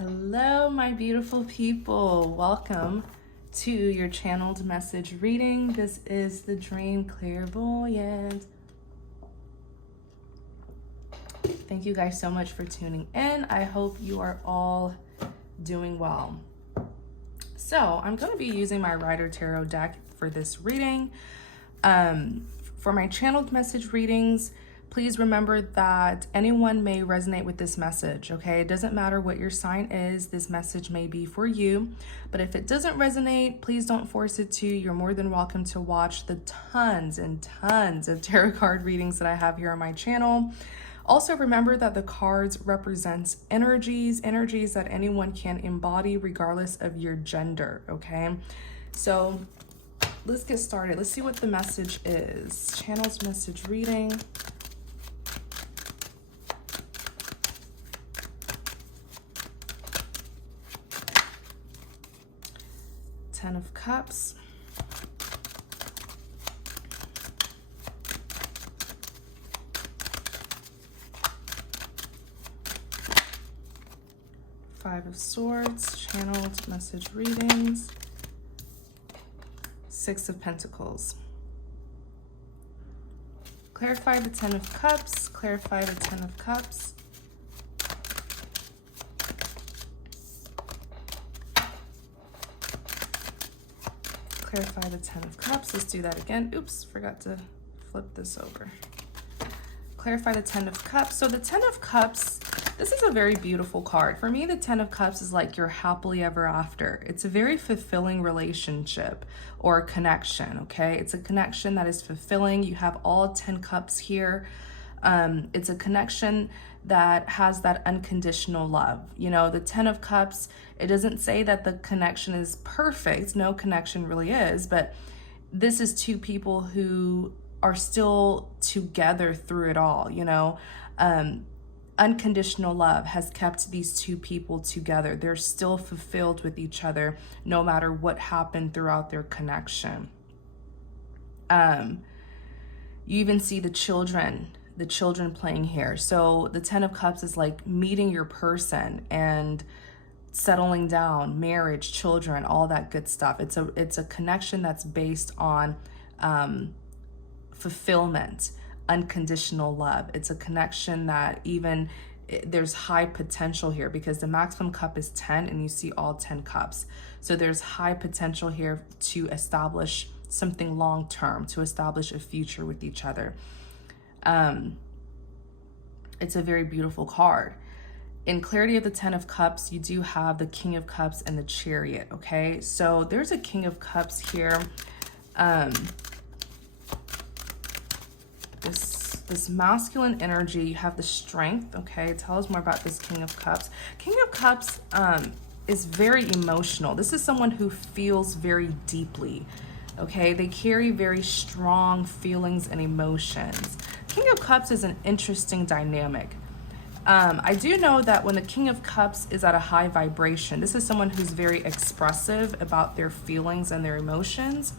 Hello, my beautiful people. Welcome to your channeled message reading. This is the Dream Clairvoyant. Thank you guys so much for tuning in. I hope you are all doing well. So I'm going to be using my Rider Tarot deck for this reading. For my channeled message readings, please remember that anyone may resonate with this message, okay? It doesn't matter what your sign is, this message may be for you. But if it doesn't resonate, please don't force it to. You're more than welcome to watch the tons and tons of tarot card readings that I have here on my channel. Also remember that the cards represent energies that anyone can embody regardless of your gender, okay? So let's get started. Let's see what the message is. Channel's message reading. Ten of Cups. Five of Swords, channeled message readings. Six of Pentacles. Clarify the Ten of Cups, clarify the Ten of Cups. Clarify the Ten of Cups. Let's do that again. Oops, forgot to flip this over. Clarify the Ten of Cups. So the Ten of Cups, this is a very beautiful card. For me, the Ten of Cups is like your happily ever after. It's a very fulfilling relationship or connection, okay? It's a connection that is fulfilling. You have all 10 cups here. It's a connection that has that unconditional love. You know, the Ten of Cups, it doesn't say that the connection is perfect. No connection really is, but this is two people who are still together through it all, you know. Unconditional love has kept these two people together. They're still fulfilled with each other no matter what happened throughout their connection. You even see the children playing here. So the Ten of Cups is like meeting your person and settling down, marriage, children, all that good stuff. It's a connection that's based on fulfillment, unconditional love. It's a connection that even there's high potential here because the maximum cup is 10 and you see all 10 cups. So there's high potential here to establish something long-term, to establish a future with each other. It's a very beautiful card. In clarity of the Ten of Cups, you do have the King of Cups and the Chariot, okay? So there's a King of Cups here. This masculine energy, you have the strength, okay? Tell us more about this King of Cups. King of Cups is very emotional. This is someone who feels very deeply, okay? They carry very strong feelings and emotions. King of Cups is an interesting dynamic. I do know that when the King of Cups is at a high vibration, this is someone who's very expressive about their feelings and their emotions.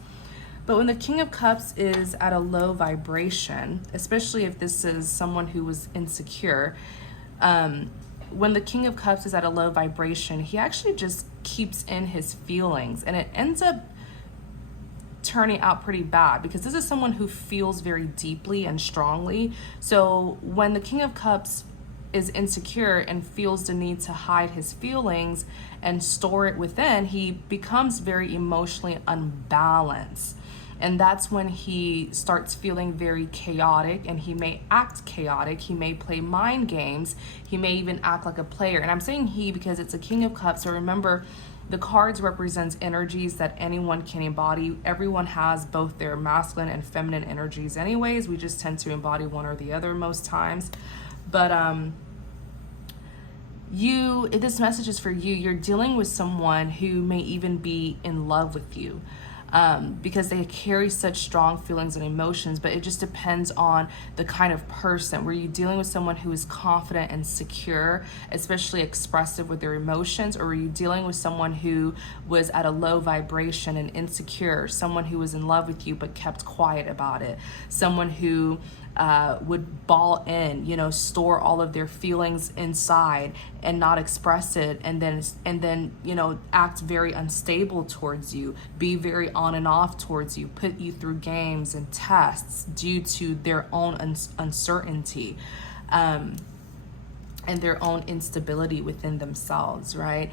But when the King of Cups is at a low vibration, especially if this is someone who was insecure, when the King of Cups is at a low vibration, he actually just keeps in his feelings, and it ends up turning out pretty bad because this is someone who feels very deeply and strongly. So when the King of Cups is insecure and feels the need to hide his feelings and store it within, he becomes very emotionally unbalanced. And that's when he starts feeling very chaotic, and he may act chaotic. He may play mind games. He may even act like a player. And I'm saying he because it's a King of Cups. So remember, the cards represents energies that anyone can embody. Everyone has both their masculine and feminine energies anyways. We just tend to embody one or the other most times. But if this message is for you, you're dealing with someone who may even be in love with you. Because they carry such strong feelings and emotions, but it just depends on the kind of person. Were you dealing with someone who is confident and secure, especially expressive with their emotions, or were you dealing with someone who was at a low vibration and insecure, someone who was in love with you but kept quiet about it, someone who would ball in, you know, store all of their feelings inside and not express it, and then you know, act very unstable towards you, be very on and off towards you, put you through games and tests due to their own uncertainty, and their own instability within themselves, right?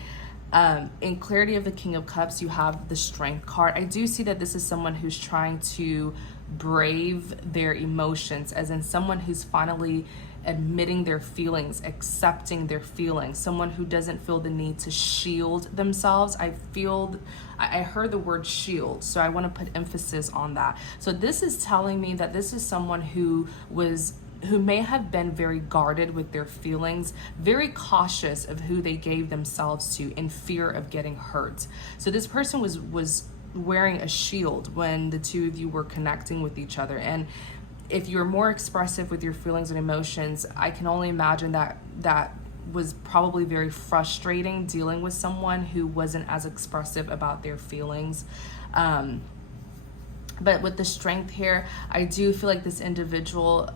In clarity of the King of Cups, you have the Strength card. I do see that this is someone who's trying to brave their emotions, as in someone who's finally admitting their feelings, accepting their feelings, someone who doesn't feel the need to shield themselves. I heard the word shield, so I want to put emphasis on that. So this is telling me that this is someone who may have been very guarded with their feelings, very cautious of who they gave themselves to in fear of getting hurt. So this person was wearing a shield when the two of you were connecting with each other. And if you're more expressive with your feelings and emotions, I can only imagine that was probably very frustrating, dealing with someone who wasn't as expressive about their feelings. But with the Strength here, I do feel like this individual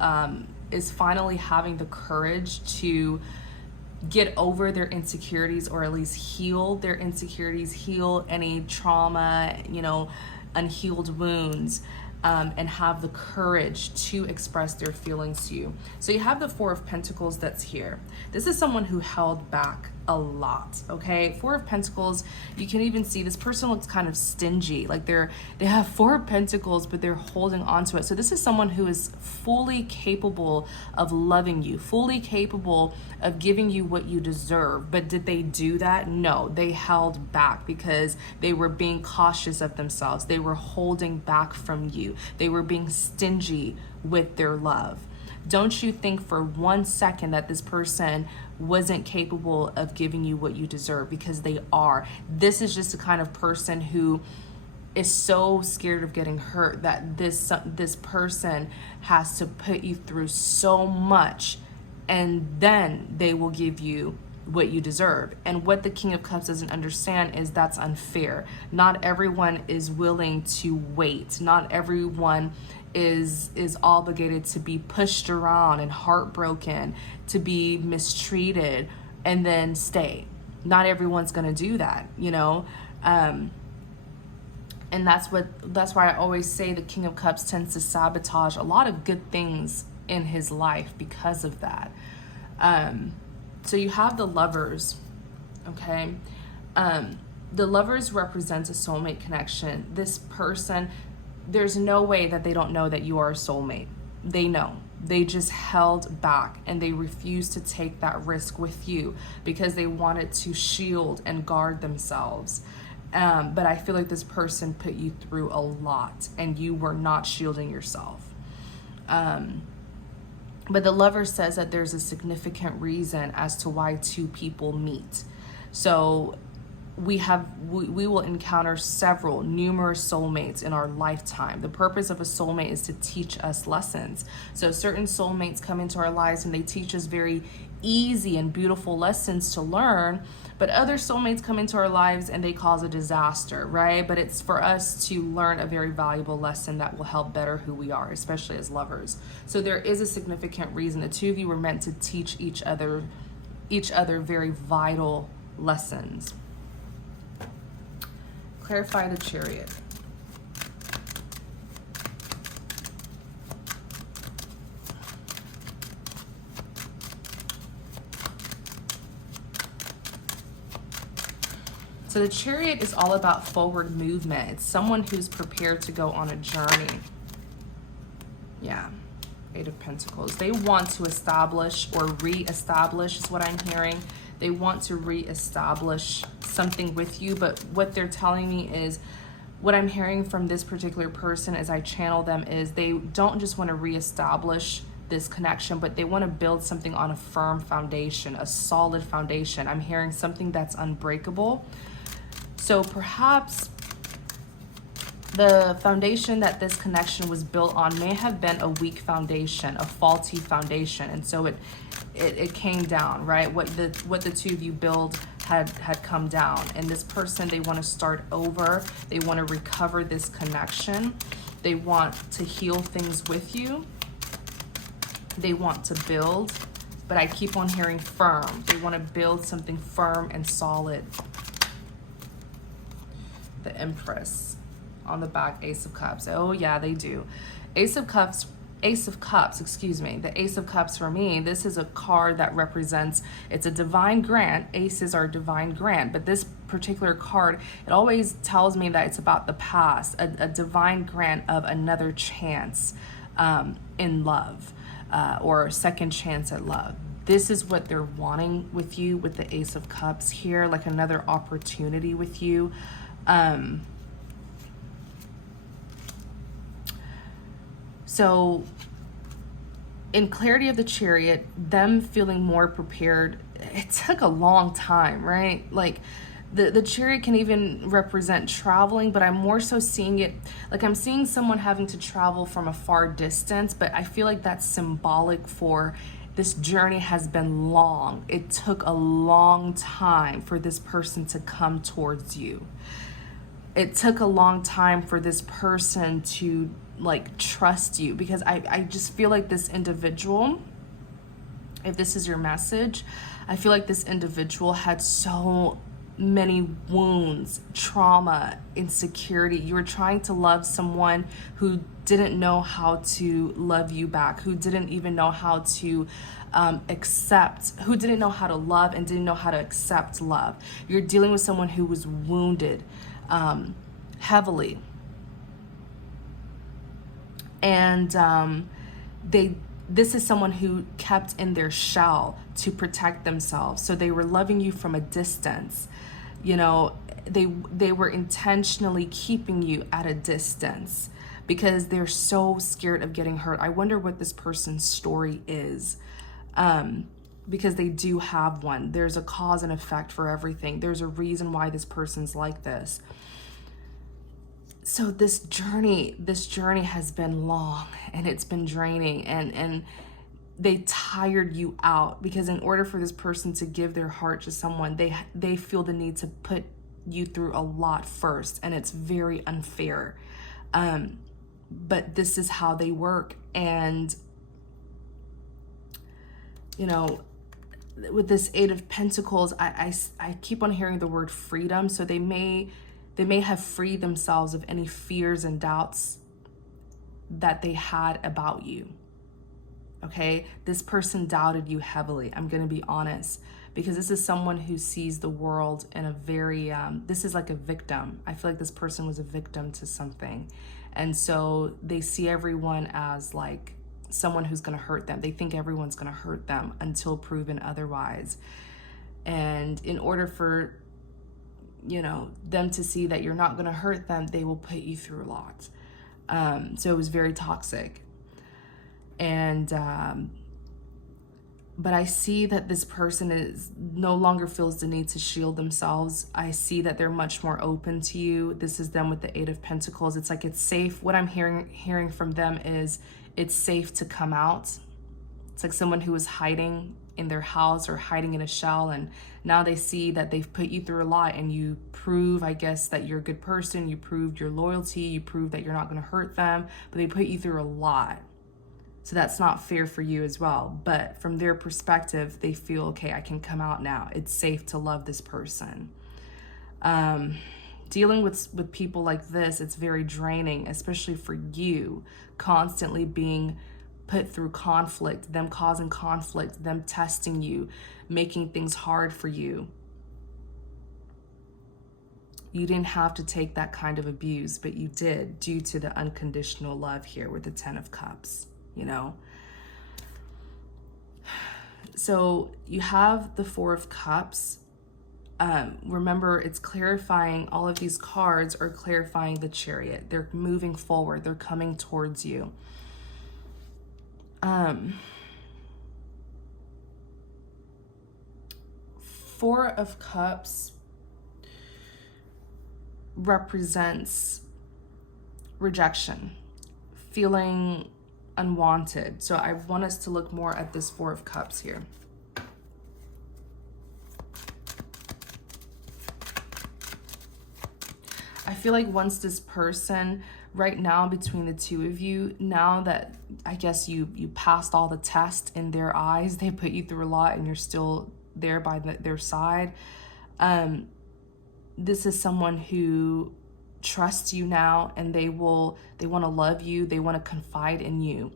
is finally having the courage to get over their insecurities, or at least heal their insecurities, heal any trauma, you know, unhealed wounds, and have the courage to express their feelings to you. So you have the Four of Pentacles that's here. This is someone who held back a lot, okay? Four of Pentacles, you can even see this person looks kind of stingy, like they have Four of Pentacles, but they're holding on to it. So this is someone who is fully capable of loving you, fully capable of giving you what you deserve. But did they do that? No, they held back because they were being cautious of themselves. They were holding back from you. They were being stingy with their love. Don't you think for 1 second that this person wasn't capable of giving you what you deserve, because they are. This is just the kind of person who is so scared of getting hurt that this person has to put you through so much, and then they will give you what you deserve. And what the King of Cups doesn't understand is that's unfair. Not everyone is willing to wait. Not everyone is obligated to be pushed around and heartbroken, to be mistreated and then stay. Not everyone's going to do that, you know? And that's why I always say the King of Cups tends to sabotage a lot of good things in his life because of that. So you have the Lovers, okay? The Lovers represents a soulmate connection. This person, there's no way that they don't know that you are a soulmate. They know. They just held back and they refused to take that risk with you because they wanted to shield and guard themselves. But I feel like this person put you through a lot and you were not shielding yourself. But the Lover says that there's a significant reason as to why two people meet. So we will encounter numerous soulmates in our lifetime. The purpose of a soulmate is to teach us lessons. So certain soulmates come into our lives and they teach us very easy and beautiful lessons to learn, but other soulmates come into our lives and they cause a disaster, right? But it's for us to learn a very valuable lesson that will help better who we are, especially as lovers. So there is a significant reason. The two of you were meant to teach each other very vital lessons. Clarify the Chariot. So the Chariot is all about forward movement. It's someone who's prepared to go on a journey. Yeah, Eight of Pentacles. They want to establish or re-establish is what I'm hearing. They want to re-establish something with you, but what they're telling me is, what I'm hearing from this particular person as I channel them is they don't just want to re-establish this connection, but they want to build something on a firm foundation, a solid foundation. I'm hearing something that's unbreakable. So perhaps the foundation that this connection was built on may have been a weak foundation, a faulty foundation, and so it came down, right? What the two of you build had come down, and this person, they want to start over. They want to recover this connection. They want to heal things with you. They want to build, but I keep on hearing firm. They want to build something firm and solid. The Empress on the back, Ace of Cups. Oh yeah, they do. Ace of Cups, excuse me. The Ace of Cups for me, this is a card that represents, it's a divine grant. Aces are divine grant, but this particular card, it always tells me that it's about the past, a divine grant of another chance in love, or a second chance at love. This is what they're wanting with you with the Ace of Cups here, like another opportunity with you. So in clarity of the Chariot, them feeling more prepared, it took a long time, right? Like the Chariot can even represent traveling, but I'm more so seeing it, like I'm seeing someone having to travel from a far distance, but I feel like that's symbolic for this journey has been long. It took a long time for this person to come towards you. It took a long time for this person to like trust you, because I just feel like this individual, if this is your message, I feel like this individual had so many wounds, trauma, insecurity. You were trying to love someone who didn't know how to love you back, who didn't even know how to accept, who didn't know how to love and didn't know how to accept love. You're dealing with someone who was wounded heavily. And this is someone who kept in their shell to protect themselves. So they were loving you from a distance. You know, they were intentionally keeping you at a distance because they're so scared of getting hurt. I wonder what this person's story is, because they do have one. There's a cause and effect for everything. There's a reason why this person's like this. So this journey has been long and it's been draining, and they tired you out, because in order for this person to give their heart to someone, they feel the need to put you through a lot first, and it's very unfair. But this is how they work. And you know, with this Eight of Pentacles, I keep on hearing the word freedom. So they may have freed themselves of any fears and doubts that they had about you. Okay, this person doubted you heavily. I'm going to be honest, because this is someone who sees the world in a very, this is like a victim. I feel like this person was a victim to something. And so they see everyone as like someone who's going to hurt them. They think everyone's going to hurt them until proven otherwise. And in order for, you know, them to see that you're not going to hurt them, they will put you through a lot. So it was very toxic. And but I see that this person is no longer feels the need to shield themselves. I see that they're much more open to you. This is them with the Eight of Pentacles. It's like it's safe. What I'm hearing from them is it's safe to come out. It's like someone who was hiding in their house or hiding in a shell, and now they see that they've put you through a lot, and you prove, I guess, that you're a good person. You proved your loyalty. You proved that you're not going to hurt them, but they put you through a lot. So that's not fair for you as well. But from their perspective, they feel, okay, I can come out now. It's safe to love this person. Dealing with people like this, it's very draining, especially for you, constantly being put through conflict, them causing conflict, them testing you, making things hard for you. You didn't have to take that kind of abuse, but you did, due to the unconditional love here with the Ten of Cups, you know? So you have the Four of Cups. Remember, it's clarifying, all of these cards are clarifying the Chariot. They're moving forward. They're coming towards you. Four of Cups represents rejection, feeling unwanted. So I want us to look more at this Four of Cups here. I feel like once this person right now between the two of you, now that I guess you passed all the tests in their eyes, they put you through a lot and you're still there by their side. This is someone who trusts you now, and they want to love you, they want to confide in you.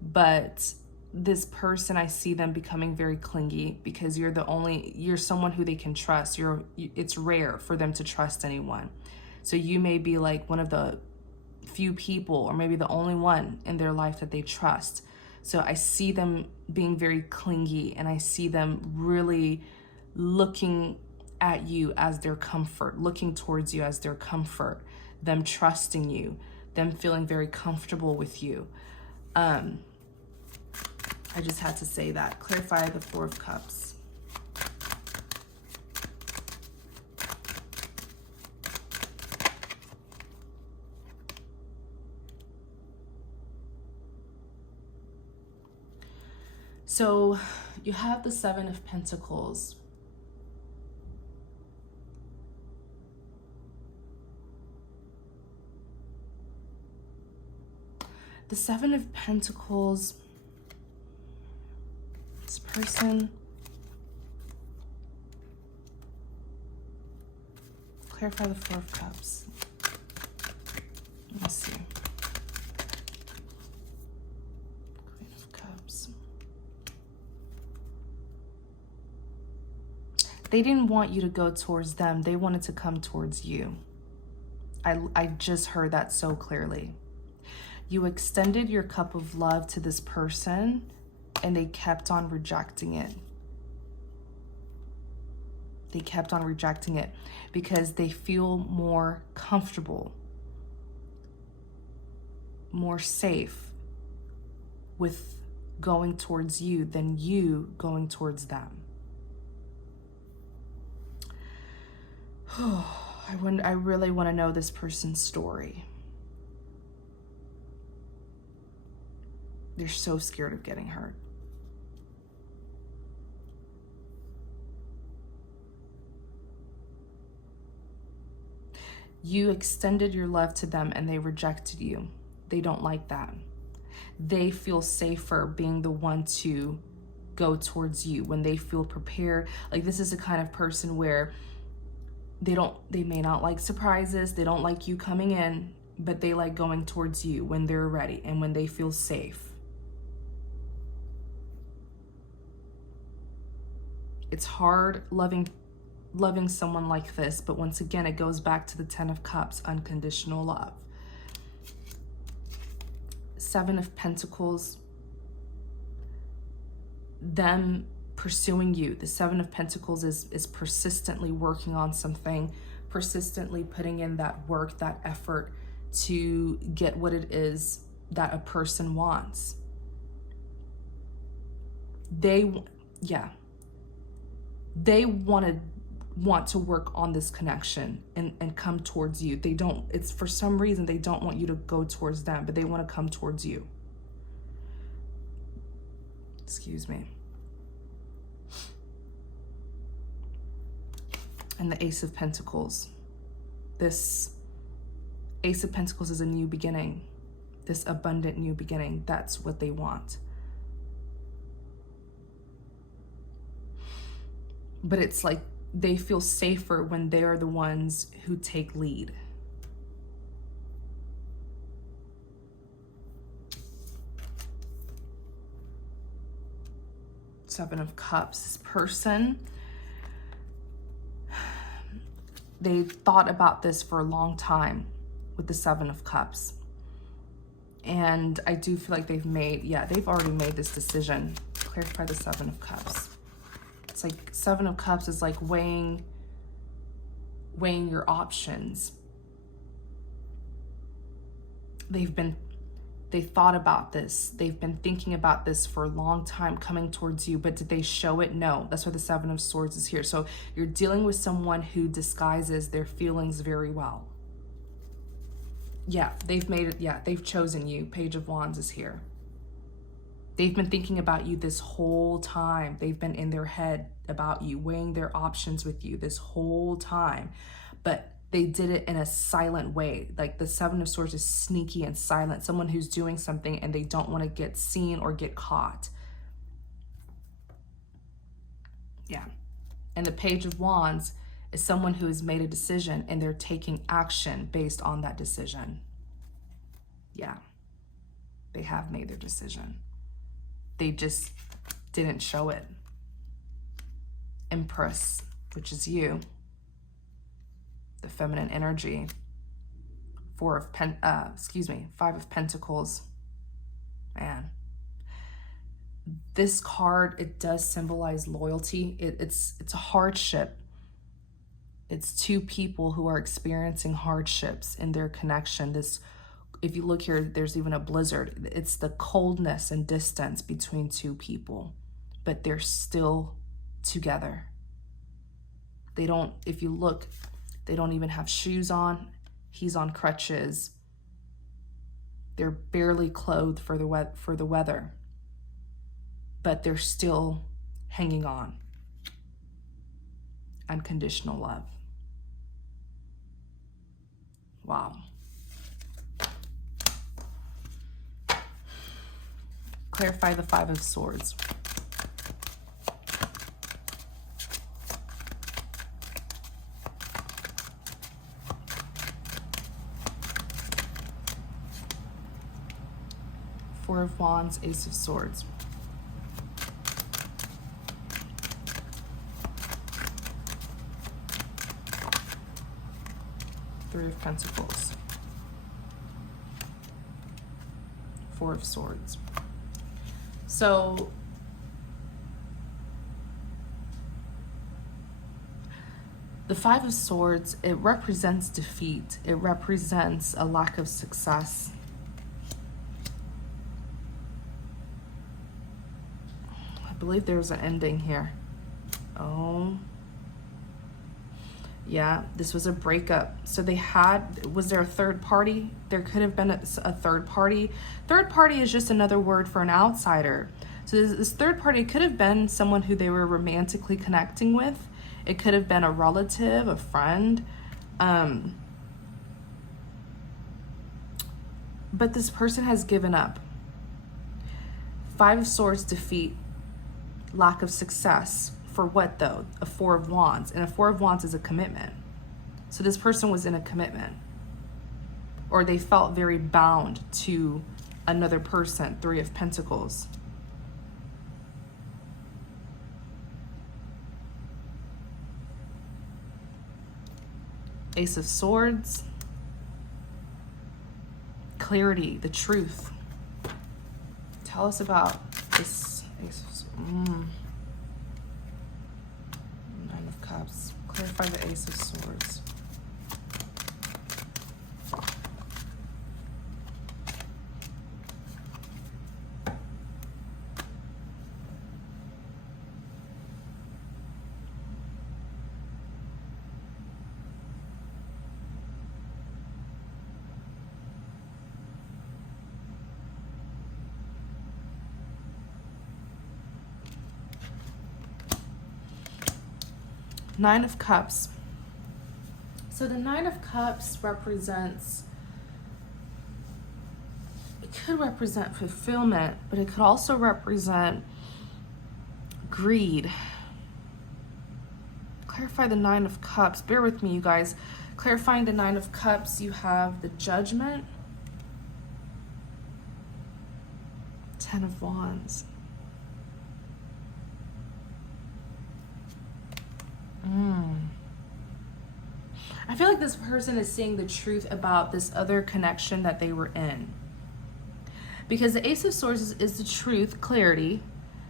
But this person, I see them becoming very clingy because you're someone who they can trust. It's rare for them to trust anyone. So you may be like one of the few people, or maybe the only one in their life that they trust. So I see them being very clingy, and I see them really looking at you as their comfort, looking towards you as their comfort, them trusting you, them feeling very comfortable with you. I just had to say that. Clarify the Four of Cups. So you have the Seven of Pentacles. The Seven of Pentacles, this person, clarify the Four of Cups. Let me see. Queen of Cups. They didn't want you to go towards them. They wanted to come towards you. I just heard that so clearly. You extended your cup of love to this person, and they kept on rejecting it. They kept on rejecting it because they feel more comfortable, more safe with going towards you than you going towards them. I really want to know this person's story. They're so scared of getting hurt. You extended your love to them and they rejected you. They don't like that. They feel safer being the one to go towards you when they feel prepared. Like, this is the kind of person where they may not like surprises. They don't like you coming in, but they like going towards you when they're ready and when they feel safe. It's hard loving someone like this, but once again, it goes back to the Ten of Cups, unconditional love. Seven of Pentacles, them pursuing you. The Seven of Pentacles is persistently working on something, persistently putting in that work, that effort to get what it is that a person wants. They want to work on this connection and come towards you. It's for some reason they don't want you to go towards them, but they want to come towards you. Excuse me. And the Ace of Pentacles. This Ace of Pentacles is a new beginning. This abundant new beginning. That's what they want. But it's like they feel safer when they're the ones who take lead. Seven of Cups. This person, they thought about this for a long time with the Seven of Cups. And I do feel like they've already made this decision. Clarify the Seven of Cups. It's like Seven of Cups is like weighing your options. They thought about this. They've been thinking about this for a long time, coming towards you, but did they show it? No. That's why the Seven of Swords is here. So you're dealing with someone who disguises their feelings very well. Yeah, they've made it. Yeah, they've chosen you. Page of Wands is here. They've been thinking about you this whole time. They've been in their head about you, weighing their options with you this whole time. But they did it in a silent way. Like the Seven of Swords is sneaky and silent. Someone who's doing something and they don't want to get seen or get caught. Yeah. And the Page of Wands is someone who has made a decision and they're taking action based on that decision. Yeah. They have made their decision. They just didn't show it. Empress, which is you. The feminine energy. Five of Pentacles. Man. This card, it does symbolize loyalty. It's a hardship. It's two people who are experiencing hardships in their connection. This, if you look here, there's even a blizzard. It's the coldness and distance between two people, but they're still together. They don't, if you look, they don't even have shoes on. He's on crutches. They're barely clothed for the weather, but they're still hanging on. Unconditional love. Wow. Clarify the Five of Swords. Four of Wands, Ace of Swords. Three of Pentacles. Four of Swords. So the Five of Swords, it represents defeat. It represents a lack of success. I believe there's an ending here. Oh. Yeah, this was a breakup. So they had, was there a third party? There could have been a third party. Third party is just another word for an outsider. So this third party could have been someone who they were romantically connecting with. It could have been a relative, a friend. But this person has given up. Five of Swords, defeat, lack of success. For what though? A Four of Wands. And a Four of Wands is a commitment. So this person was in a commitment. Or they felt very bound to another person. Three of Pentacles. Ace of Swords. Clarity, the truth. Tell us about this Ace of Swords. Nine of Cups. Clarify the Ace of Swords. Nine of Cups. So the Nine of Cups represents, it could represent fulfillment, but it could also represent greed. Clarify the Nine of Cups. Bear with me, you guys. Clarifying the Nine of Cups, you have the Judgment, Ten of Wands. I feel like this person is seeing the truth about this other connection that they were in. Because the Ace of Swords is the truth, clarity.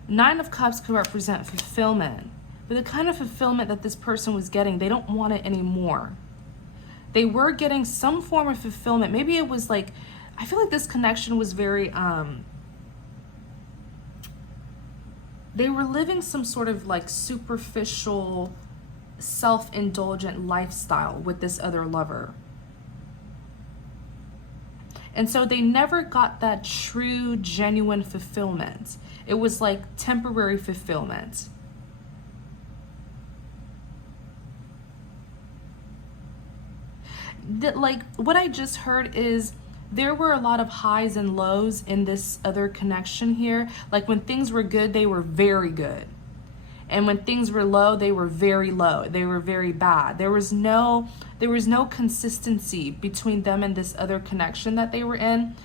Nine of Cups could represent fulfillment. But the kind of fulfillment that this person was getting, they don't want it anymore. They were getting some form of fulfillment. Maybe it was like, I feel like this connection was very, they were living some sort of like superficial, self-indulgent lifestyle with this other lover. And so they never got that true, genuine fulfillment. It was like temporary fulfillment. like what I just heard is there were a lot of highs and lows in this other connection here. Like when things were good, they were very good. And when things were low, they were very low. They were very bad. There was no consistency between them and this other connection that they were in.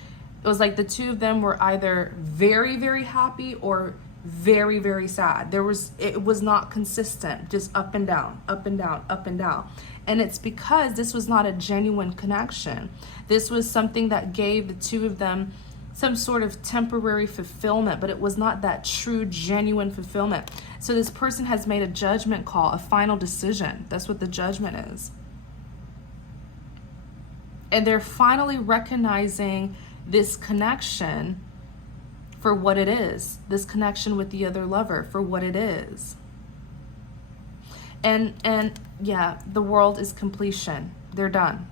It was like the two of them were either very, very happy or very, very sad. It was not consistent, just up and down, up and down, up and down. And it's because this was not a genuine connection. This was something that gave the two of them some sort of temporary fulfillment, but it was not that true, genuine fulfillment. So this person has made a judgment call, a final decision. That's what the judgment is. And they're finally recognizing this connection for what it is, this connection with the other lover for what it is. And yeah, the world is completion. They're done.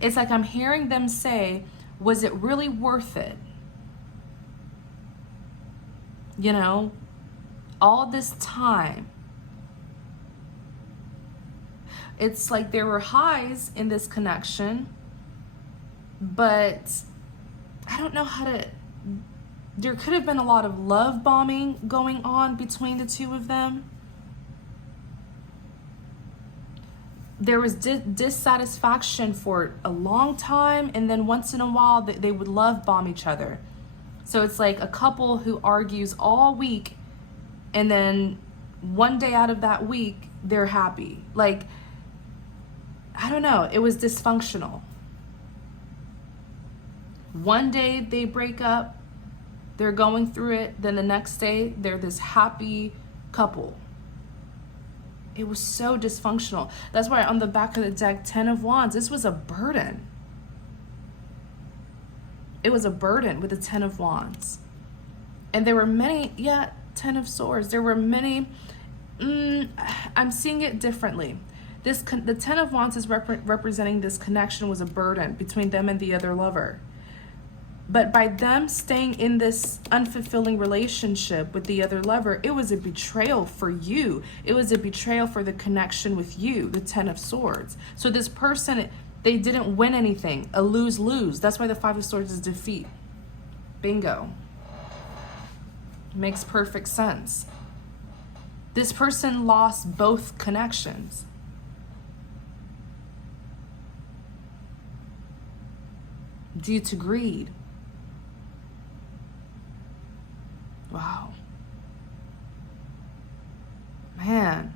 It's like I'm hearing them say, was it really worth it? You know, all this time. It's like there were highs in this connection, but I don't know how to, there could have been a lot of love bombing going on between the two of them. There was dissatisfaction for a long time, and then once in a while they would love bomb each other. So it's like a couple who argues all week, and then one day out of that week they're happy. Like, I don't know, it was dysfunctional. One day they break up, they're going through it, then the next day they're this happy couple. It was so dysfunctional. That's why on the back of the deck, 10 of Wands, this was a burden. It was a burden with the 10 of Wands. And there were many, 10 of Swords. There were many, I'm seeing it differently. The 10 of Wands is representing this connection was a burden between them and the other lover. But by them staying in this unfulfilling relationship with the other lover, it was a betrayal for you. It was a betrayal for the connection with you, the 10 of Swords. So this person, they didn't win anything, a lose-lose. That's why the 5 of Swords is defeat. Bingo. Makes perfect sense. This person lost both connections. Due to greed. Wow. Man.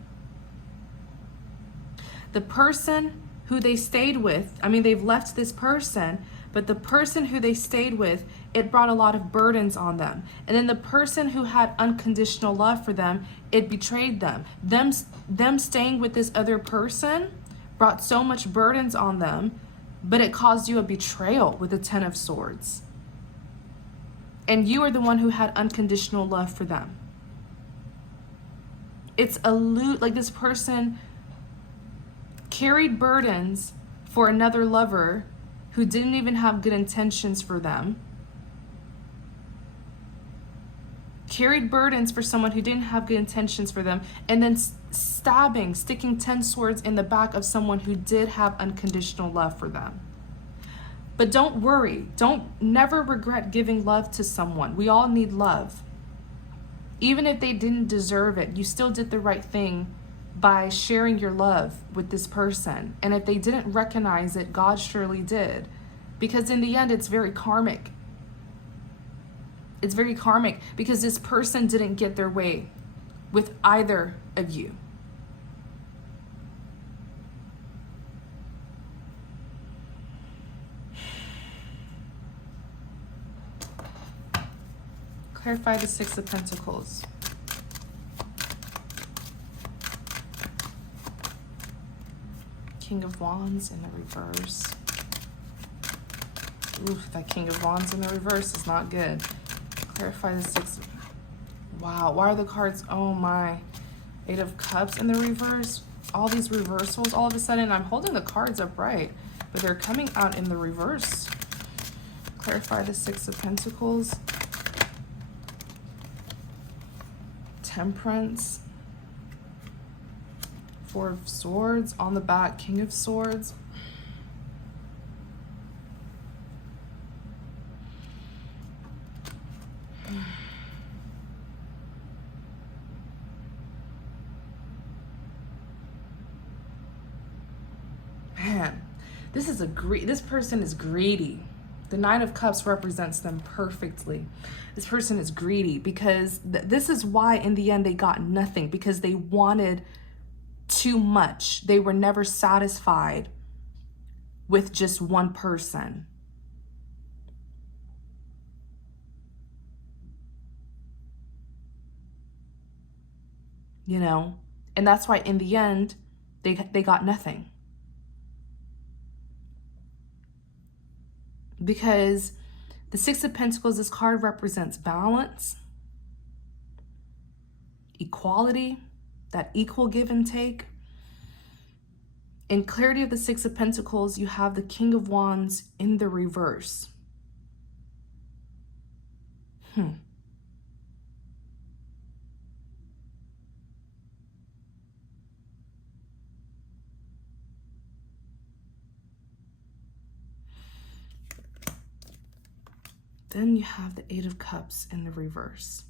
The person who they stayed with, I mean, they've left this person, but the person who they stayed with, it brought a lot of burdens on them. And then the person who had unconditional love for them, it betrayed them. Them staying with this other person brought so much burdens on them, but it caused you a betrayal with the 10 of Swords. And you are the one who had unconditional love for them. It's like this person carried burdens for another lover who didn't even have good intentions for them. Carried burdens for someone who didn't have good intentions for them. And then sticking 10 swords in the back of someone who did have unconditional love for them. But don't worry. Never regret giving love to someone. We all need love. Even if they didn't deserve it, you still did the right thing by sharing your love with this person. And if they didn't recognize it, God surely did. Because in the end, it's very karmic. It's very karmic because this person didn't get their way with either of you. Clarify the 6 of Pentacles. King of Wands in the reverse. Oof, that King of Wands in the reverse is not good. Clarify the 6 of... Wow, why are the cards... Oh my. 8 of Cups in the reverse. All these reversals all of a sudden. I'm holding the cards upright, but they're coming out in the reverse. Clarify the 6 of Pentacles. Temperance, Four of Swords on the back, King of Swords. Man, this person is greedy. The Nine of Cups represents them perfectly. This person is greedy because this is why in the end they got nothing, because they wanted too much. They were never satisfied with just one person. You know, and that's why in the end they got nothing. Because the Six of Pentacles, this card represents balance, equality, that equal give and take. In clarity of the Six of Pentacles, you have the King of Wands in the reverse. Then you have the Eight of Cups in the reverse.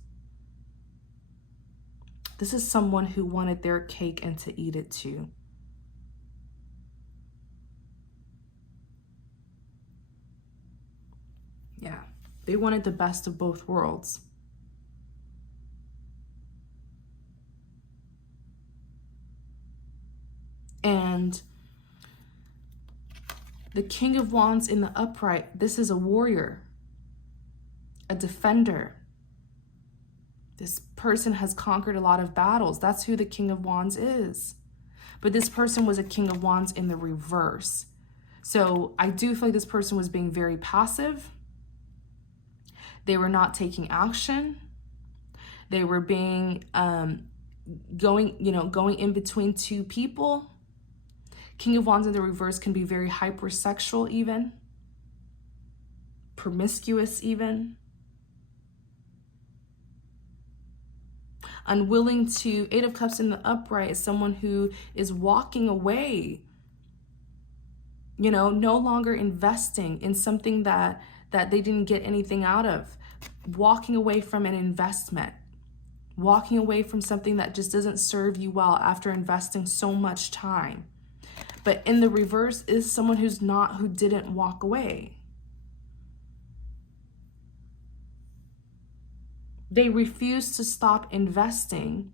This is someone who wanted their cake and to eat it too. Yeah, they wanted the best of both worlds. And the King of Wands in the upright, this is a warrior, a defender. This person has conquered a lot of battles. That's who the King of Wands is. But this person was a King of Wands in the reverse. So I do feel like this person was being very passive. They were not taking action. They were being going in between two people. King of Wands in the reverse can be very hypersexual even. Promiscuous even. Unwilling to, Eight of Cups in the upright is someone who is walking away. You know, no longer investing in something that they didn't get anything out of. Walking away from an investment. Walking away from something that just doesn't serve you well after investing so much time. But in the reverse is someone who didn't walk away. They refuse to stop investing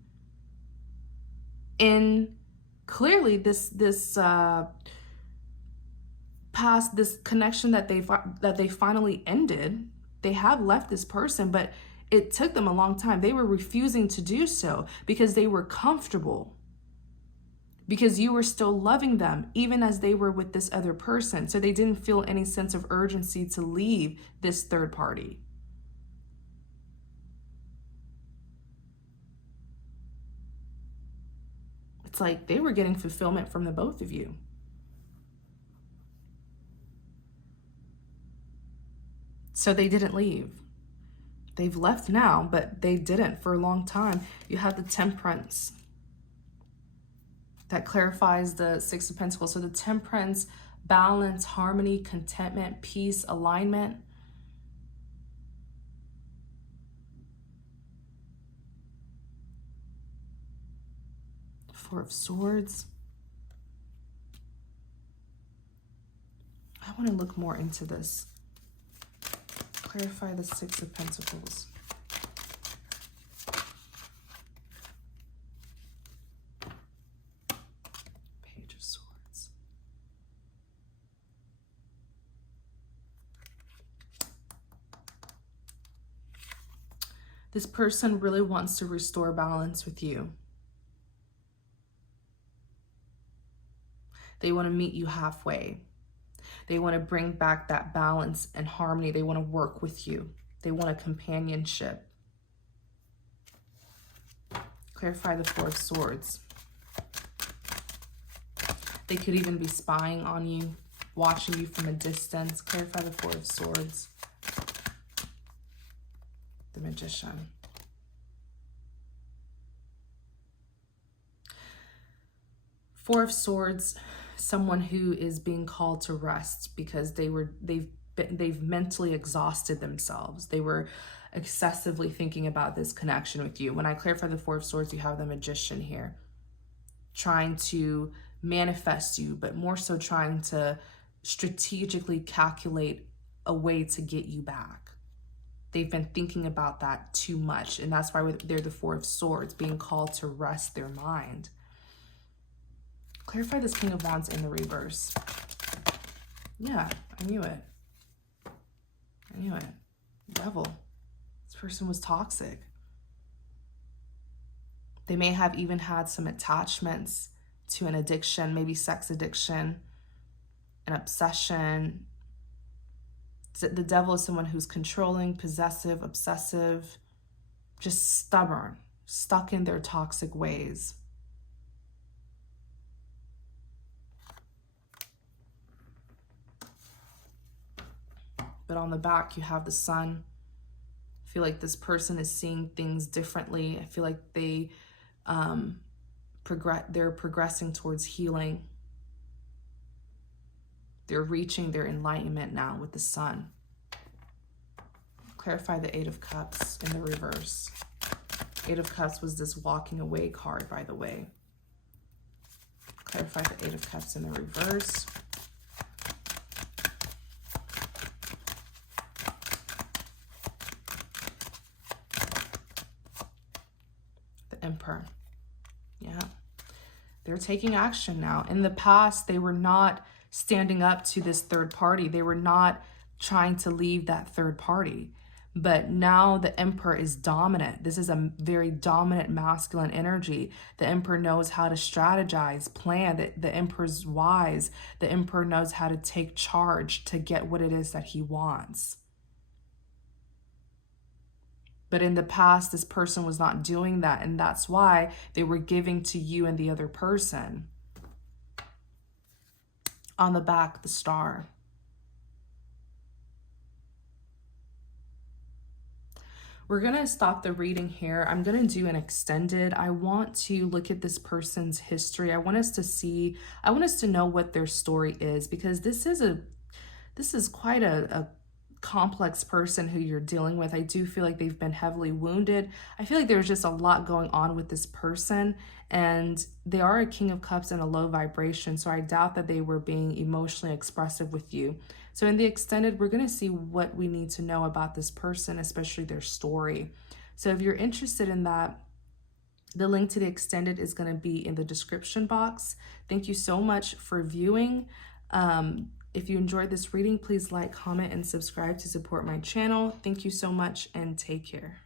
in clearly this connection that they finally ended. They have left this person, but it took them a long time. They were refusing to do so because they were comfortable. Because you were still loving them even as they were with this other person. So they didn't feel any sense of urgency to leave this third party. It's like they were getting fulfillment from the both of you. So they didn't leave. They've left now, but they didn't for a long time. You have the Temperance. That clarifies the Six of Pentacles. So the Temperance, balance, harmony, contentment, peace, alignment. Four of Swords. I want to look more into this. Clarify the Six of Pentacles. Page of Swords. This person really wants to restore balance with you. They want to meet you halfway. They want to bring back that balance and harmony. They want to work with you. They want a companionship. Clarify the Four of Swords. They could even be spying on you, watching you from a distance. Clarify the Four of Swords. The Magician. Four of Swords, someone who is being called to rest because they've mentally exhausted themselves. They were excessively thinking about this connection with you. When I clarify the Four of Swords, you have the Magician here, trying to manifest you, but more so trying to strategically calculate a way to get you back. They've been thinking about that too much, and that's why they're the Four of Swords, being called to rest their mind. Clarify this King of Wands in the reverse. Yeah, I knew it. I knew it. Devil. This person was toxic. They may have even had some attachments to an addiction, maybe sex addiction, an obsession. The devil is someone who's controlling, possessive, obsessive, just stubborn, stuck in their toxic ways. But on the back, you have the Sun. I feel like this person is seeing things differently. I feel like they're progressing towards healing. They're reaching their enlightenment now with the Sun. Clarify the Eight of Cups in the reverse. Eight of Cups was this walking away card, by the way. Clarify the Eight of Cups in the reverse. Emperor. Yeah. They're taking action now. In the past, they were not standing up to this third party. They were not trying to leave that third party. But now the Emperor is dominant. This is a very dominant masculine energy. The Emperor knows how to strategize, plan. The Emperor's wise. The Emperor knows how to take charge to get what it is that he wants. But in the past, this person was not doing that, and that's why they were giving to you and the other person. On the back, the Star. We're going to stop the reading here. I'm going to do an extended. I want to look at this person's history. I want us to know what their story is, because this is quite a complex person who you're dealing with. I do feel like they've been heavily wounded. I feel like there's just a lot going on with this person, and they are a King of Cups and a low vibration, so I doubt that they were being emotionally expressive with you. So in the extended, we're going to see what we need to know about this person, especially their story. So if you're interested in that, the link to the extended is going to be in the description box. Thank you so much for viewing. If you enjoyed this reading, please like, comment, and subscribe to support my channel. Thank you so much, and take care.